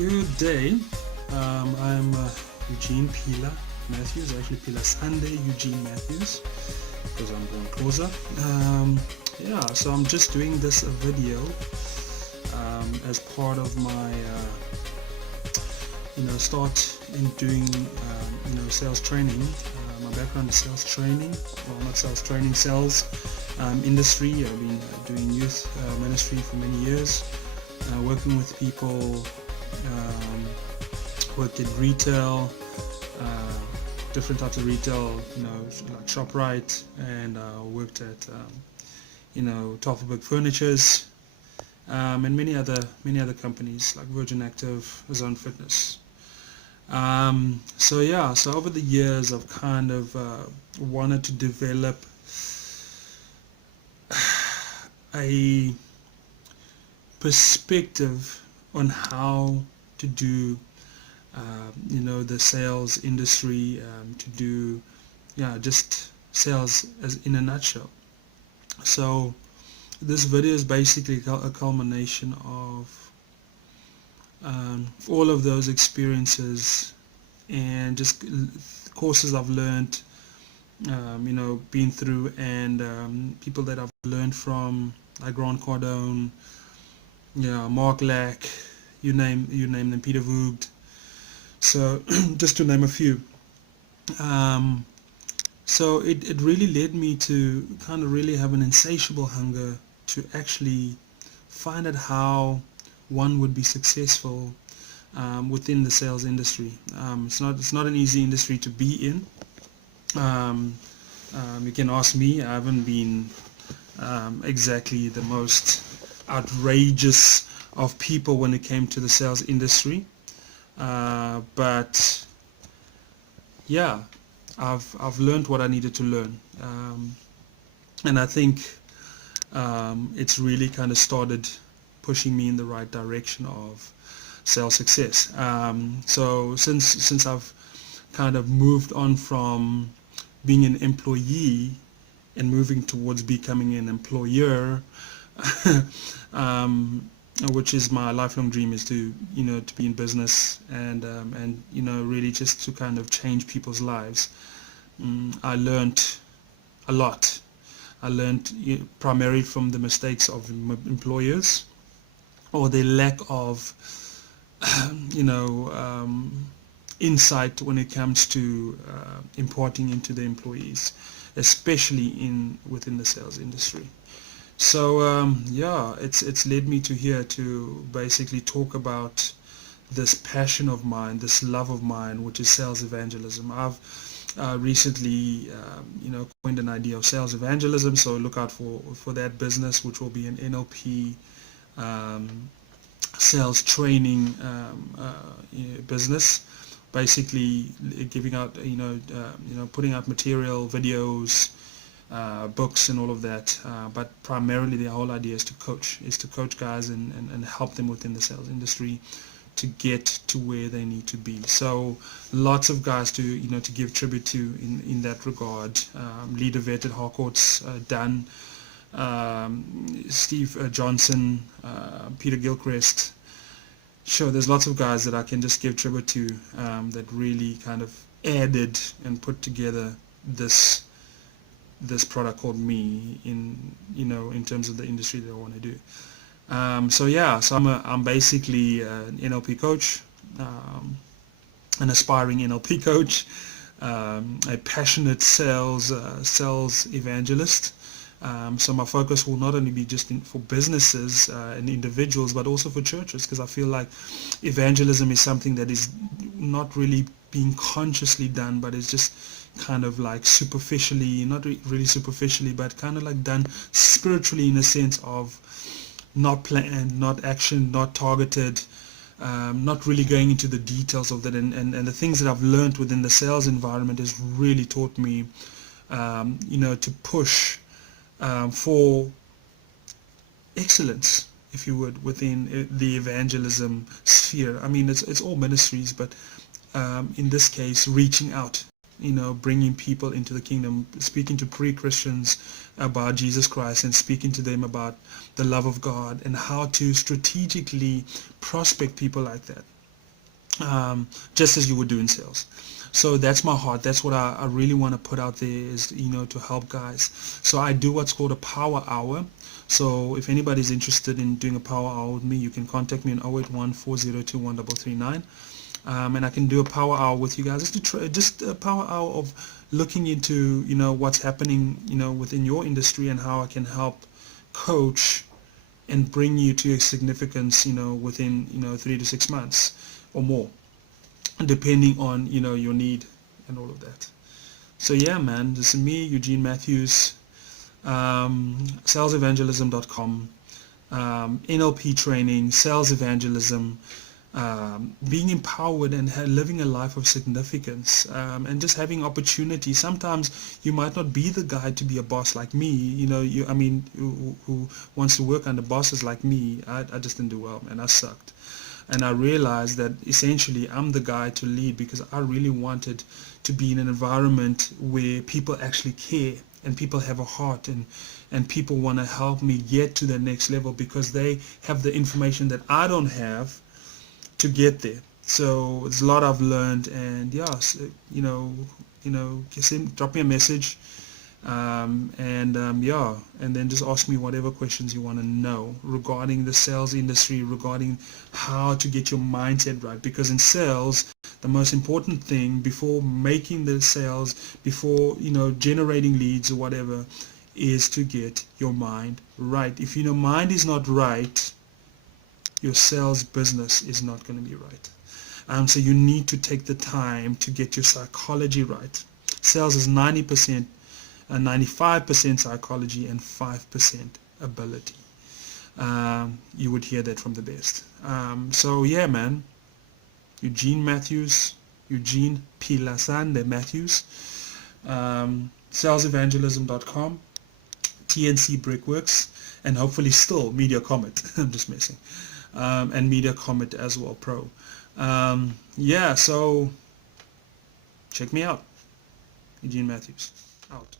Good day. I'm Eugene Pila Matthews, actually Pila Sunday Eugene Matthews, because I'm born closer. So I'm just doing this video as part of my start in doing sales training. My background is sales training, well, not sales training, sales industry. I've been doing youth ministry for many years, working with people. Worked in retail, different types of retail, like ShopRite, and worked at Tafelberg Furnitures, and many other companies like Virgin Active, Zone Fitness. So over the years I've kind of wanted to develop a perspective on how to do the sales industry, to do just sales as in a nutshell. So this video is basically a culmination of all of those experiences and just courses I've learned, been through, and people that I've learned from, like Grant Cardone, Mark Lack, you name them, Peter Voogd. So just to name a few. So it really led me to kind of really have an insatiable hunger to actually find out how one would be successful within the sales industry. It's not an easy industry to be in. You can ask me. I haven't been exactly the most outrageous of people when it came to the sales industry, but yeah, I've learned what I needed to learn, and I think it's really kind of started pushing me in the right direction of sales success. So since I've kind of moved on from being an employee and moving towards becoming an employer, which is my lifelong dream, is to be in business and really just to kind of change people's lives. I learned a lot. I learned primarily from the mistakes of employers, or their lack of insight when it comes to imparting into the employees, especially within the sales industry. So it's led me to here to basically talk about this passion of mine, this love of mine, which is sales evangelism. I've recently coined an idea of sales evangelism, so look out for that business, which will be an NLP sales training business, basically giving out putting out material, videos, books and all of that, but primarily the whole idea is to coach guys and help them within the sales industry to get to where they need to be. So lots of guys to give tribute to in that regard. Leader Vetted, Harcourt's done, Steve Johnson, Peter Gilchrist. Sure, there's lots of guys that I can just give tribute to that really kind of added and put together this product called me in terms of the industry that I want to do. So I'm basically an NLP coach, an aspiring NLP coach, a passionate sales evangelist. So my focus will not only be just for businesses and individuals, but also for churches, because I feel like evangelism is something that is not really being consciously done, but it's just kind of like superficially, not really superficially, but kind of like done spiritually, in a sense of not planned, not action, not targeted, not really going into the details of that. And the things that I've learned within the sales environment has really taught me to push for excellence, if you would, within the evangelism sphere. I mean, it's all ministries, but in this case, reaching out, bringing people into the kingdom, speaking to pre-Christians about Jesus Christ and speaking to them about the love of God and how to strategically prospect people like that. just as you would do in sales. So that's my heart. That's what I really want to put out there, is, you know, to help guys. So I do what's called a power hour. So if anybody's interested in doing a power hour with me, you can contact me on 08140213339. And I can do a power hour with you guys, just a power hour of looking into, you know, what's happening, you know, within your industry, and how I can help coach and bring you to your significance, you know, within, you know, 3 to 6 months or more, depending on, you know, your need and all of that. So yeah, man, this is me, Eugene Matthews, salesevangelism.com, NLP training, sales evangelism, being empowered and living a life of significance, and just having opportunity. Sometimes you might not be the guy to be a boss like me, you know. Who wants to work under bosses like me. I just didn't do well, man. I sucked. And I realized that essentially I'm the guy to lead, because I really wanted to be in an environment where people actually care, and people have a heart, and people want to help me get to the next level, because they have the information that I don't have to get there. So it's a lot I've learned, and yeah, so, drop me a message, yeah, and then just ask me whatever questions you want to know regarding the sales industry, regarding how to get your mindset right. Because in sales, the most important thing before making the sales, before, you know, generating leads or whatever, is to get your mind right. If your mind is not right, your sales business is not going to be right. So you need to take the time to get your psychology right. Sales is 90%, 95% psychology, and 5% ability. You would hear that from the best. So yeah, man, Eugene Matthews, Eugene Pilasande Matthews, salesevangelism.com, TNC Brickworks, and hopefully still Media Comet. I'm just messing. And Media Comet as well, Pro. Yeah, so check me out. Eugene Matthews, out.